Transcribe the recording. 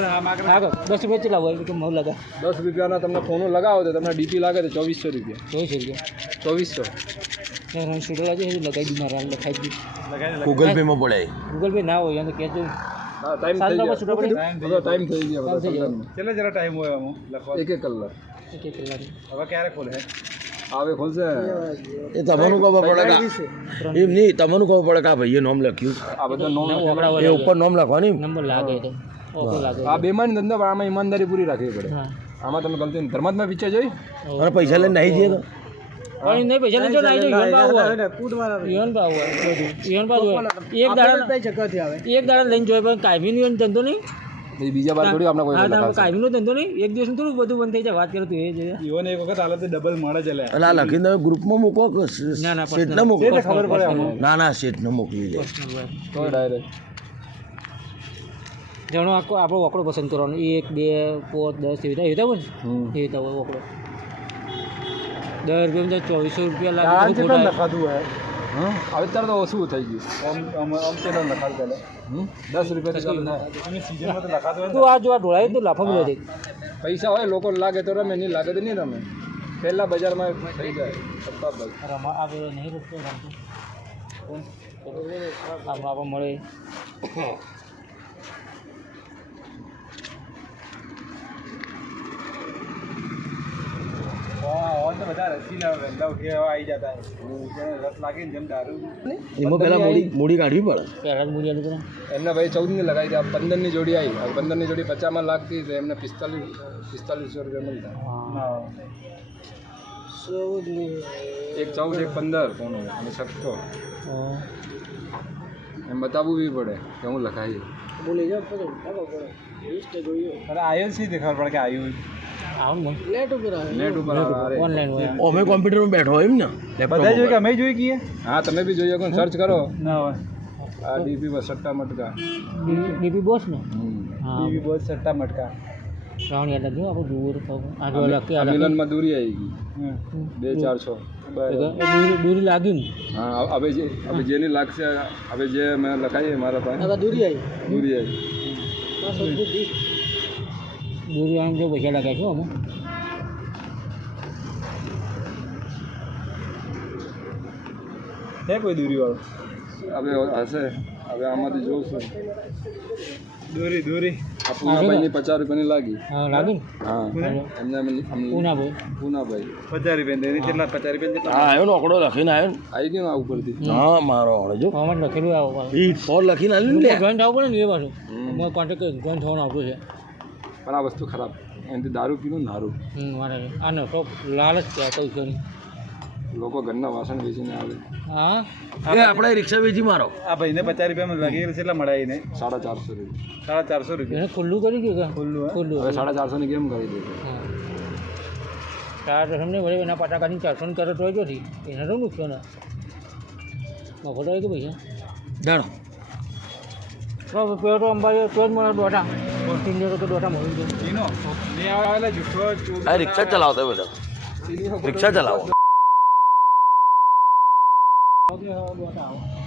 હા 10 રૂપિયા ચલાવો કે મો લગા 10 રૂપિયાના તમને ફોનો લગાવો તો તમને ડીપી લાગે તો 2400 રૂપિયા 2400 યાર છોટો લાગે છે લગાઈ દી મારા લખાઈ દી ગૂગલ પે માં પડે ગૂગલ પે ના હોય યાર કે જો હા ટાઈમ થઈ ગયો ટાઈમ થઈ ગયો ચલો જરા ટાઈમ હોય આમાં લખવા એક કલાક હવે ક્યારે ખોલે આવે ખોલશે એ તમને ખબર પડે કે એમ નહીં તમને ખબર પડે કે આ ભાઈએ નામ લખ્યું આ બધા નોમ એ ઉપર નામ લખવાની નંબર લાગે તો ઓકે લાગે આ બેમાની ધંધા પણ આમાં ઈમાનદારી પૂરી રાખવી પડે આમાં તમે ગલતી ધર્માત્મા પિક્ચર જોઈ અને પૈસા લઈને નહીં જઈએ તો કોઈ નહીં પૈસા લેજો ના યોન ભાવ યોન ભાવ એક દાડા લઈને જોઈ પણ કાયમી નો ધંધો નહીં બીજા બાર થોડી આપણે કોઈ હા કાયમી નો ધંધો નહીં એક દિવસ થોડું બધું બંધ થઈ જાય વાત કરો તું એ છે ઈવન એક વખત હાલત ડબલ મળે ચલે એટલે આ લખીને તમે ગ્રુપમાં મૂકો કે શેઠને મૂકો ખબર પડે ના શેઠને મોકલી દે તો ડાયરેક્ટ જાણો આખો આપણો વકડો પસંદ કરવાનો 1 2 5 10 એવી રીતે હોય ને એ તો વકડો 10 રૂપિયા 2400 રૂપિયા લાગે લખાતું હોય હા અત્યારે તો ઓછું થઈ ગયું આમ ચેનલ લખાતું ચાલે 10 રૂપિયા ચાલુ થાય તમે સીઝનમાં તો લખાતું હોય તું આ જો આ ઢોળાય તો લાફા મળે છે પૈસા હોય લોકો લાગે તો રમે નહીં લાગે તો નહીં રમે પહેલા બજારમાં થઈ જાય સત્તા ભાઈ રમા આ બધો નહીં રમતો આપણે મળે और तो बता रसीला लव के आई जाता है रस लागे जम दारू એમાં પહેલાં મૂડી કાઢવી પડે પહેલાં જ મૂડી આલું એમને ભાઈ 14 ની લગાવી દે 15 ની જોડી આવી 15 ની જોડી 50 માં લાગતી તો એમને 4500 રૂપિયા મળતા એક 14 એક 15 કોનો અને સસ્તો એમ બતાવવું બી પડે કે હું લખાઈ બોલી જાઓ अरे आयो सी दिखा पड़ के आयु આવું નેટ ઉપર ઓનલાઈન હોય અમે કોમ્પ્યુટરમાં બેઠો હોય એમ ને બધા જોઈ કે અમે જોઈ કીએ હા તમે બી જોઈએ કોણ સર્ચ કરો ના હોય આ ડીપી પર સટ્ટા મટકા ડીપી બોસ ને હા ટીવી बहुत सट्टा मटका શ્રાવણ યાદ રાખજો આપણે દૂર આ જો લખી આ મિલનમાં દૂરી આવી ગઈ 2400 દૂરી લાગી ને હા હવે જેની લાગશે હવે જે મેં લખાઈ મારા પાસે દૂરી આવી દૂરી આવી દૂરી આમ જો પૈસા લગાય છો અમે है कोई दूरी वाला હવે હશે હવે આમાંથી જોઉં दूरी दूरी આ પૂનાભાઈની 50 રૂપિયાની લાગી હા લાગી ને હા એમને પૂનાભાઈ પૂનાભાઈ 50 રૂપિયા દેની કેટલા 50 રૂપિયા હા આવ્યો ને ઓકડો લખીને આવ્યો ને આવી ગયો ને આ ઉપરથી હા મારો આવડે જો આમાં લખેલું આવો એ ફોર લખીને આવ્યું ને જોઈન્ટ આવવું પડે ને એ પાછું અમારે કોન્ટેક્ટ જોઈન્ટ થવાનું આવતું છે પણ આ વસ્તુ ખરાબ એનાથી દારૂ પીનું નારું મારે આનો તો લાલચ કહેતો છે લોકો ઘરના વાસણ વેચીને આવે હા એ આપણે રિક્ષા વેચી મારો આ ભાઈને 50 રૂપિયામાં લાગી કેટલા મળાય ને 450 રૂપિયા 450 રૂપિયા એને ખુલ્લું કરી ગયું ખુલ્લું ખુલ્લું હવે 450 ની કેમ કરી દે ચાર તમને વળે એના પટાકાની 400 ની કરત હોય જોથી એને તો નુકસાન મફત હોય કે પૈસા જાણો પેલો અંબાઈ તો જ મને દોટા ટીંડે તો દોટા મળી ગયો ઈનો ને આવેલા જુઠ્ઠો આ રિક્ષા ચલાવતા બધા રિક્ષા ચલાવો દોટા આવો